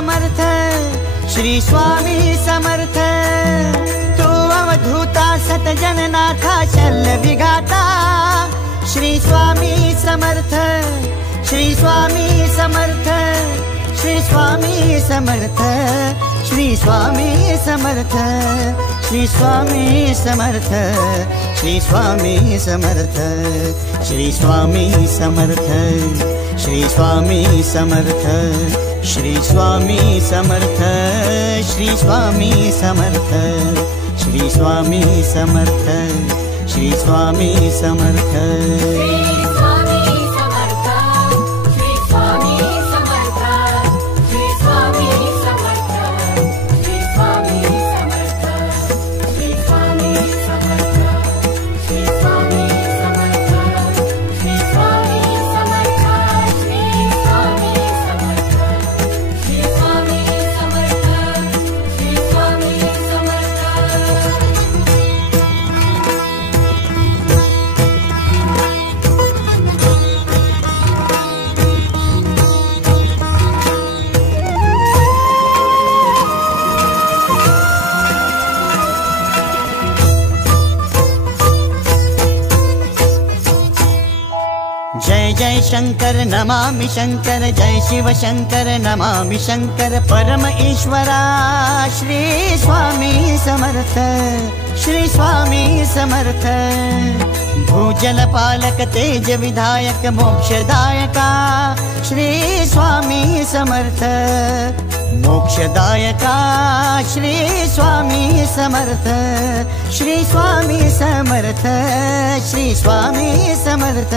समर्थ, श्री स्वामी समर्थ। तू अवधूता सतजननाथा शल्य विघाता, श्री स्वामी समर्थ, श्री स्वामी समर्थ, श्री स्वामी समर्थ, श्री स्वामी समर्थ, श्री स्वामी समर्थ, श्री स्वामी समर्थ, श्री स्वामी समर्थ, श्री स्वामी समर्थ, श्री स्वामी समर्थ, श्री स्वामी समर्थ, श्री स्वामी समर्थ, श्री स्वामी समर्थ। जय जय शंकर नमामि शंकर, जय शिव शंकर नमामि शंकर। परम ईश्वरा श्री स्वामी समर्थ, श्री स्वामी समर्थ। भूजल पालक तेज विधायक मोक्षदायका, श्री स्वामी समर्थ, मोक्षदायका श्री स्वामी समर्थ, श्री स्वामी समर्थ, श्री स्वामी समर्थ,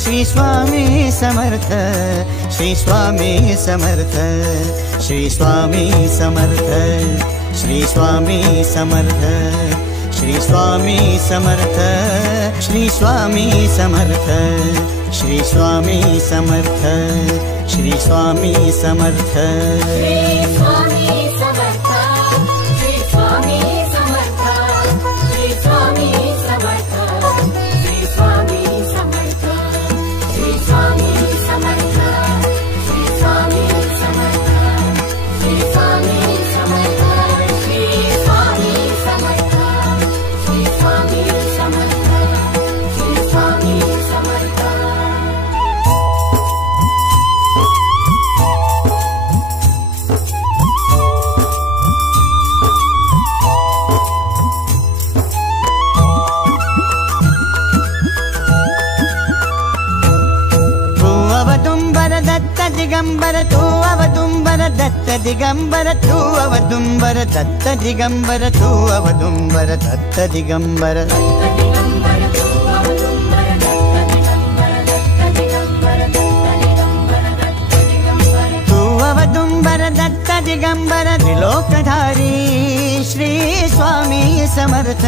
श्री स्वामी समर्थ, श्री स्वामी समर्थ, श्री स्वामी समर्थ, श्री स्वामी समर्थ, श्री स्वामी समर्थ, श्री स्वामी समर्थ, श्री स्वामी समर्थ, श्री स्वामी समर्थ। श्री स्वामी समर्थ, श्री स्वामी समर्थ, श्री स्वामी समर्थ, श्री स्वामी समर्थ, श्री स्वामी समर्थ, श्री स्वामी समर्थ, श्री स्वामी समर्थ, श्री स्वामी समर्थ, श्री स्वामी समर्थ, श्री स्वामी समर्थ। दिगंबर तू अवदुंबर दत्त दिगंबर तू अवदुंबर दत्त दिगंबर तू अवदुंबर दत्त दिगंबर। तू अवदुंबर दत्त दिगंबर त्रिलोकधारी श्री स्वामी समर्थ,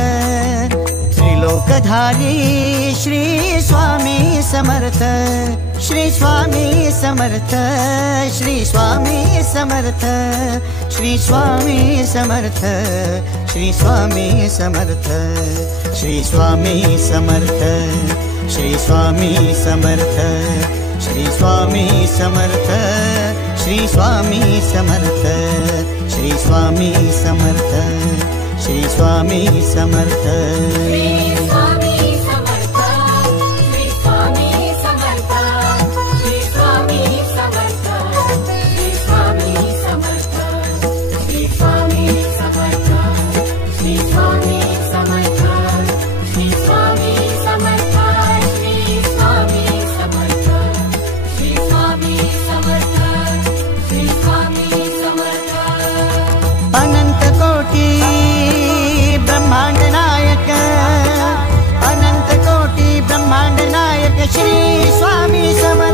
त्रिलोकधारी श्री स्वामी समर्थ, श्री स्वामी समर्थ, श्री स्वामी समर्थ, श्री स्वामी समर्थ, श्री स्वामी समर्थ, श्री स्वामी समर्थ, श्री स्वामी समर्थ, श्री स्वामी समर्थ, श्री स्वामी समर्थ, श्री स्वामी समर्थ, श्री स्वामी समर्थ। अनंत कोटि ब्रह्मांड नायक, अनंत कोटि ब्रह्मांड नायक श्री स्वामी समर्थ।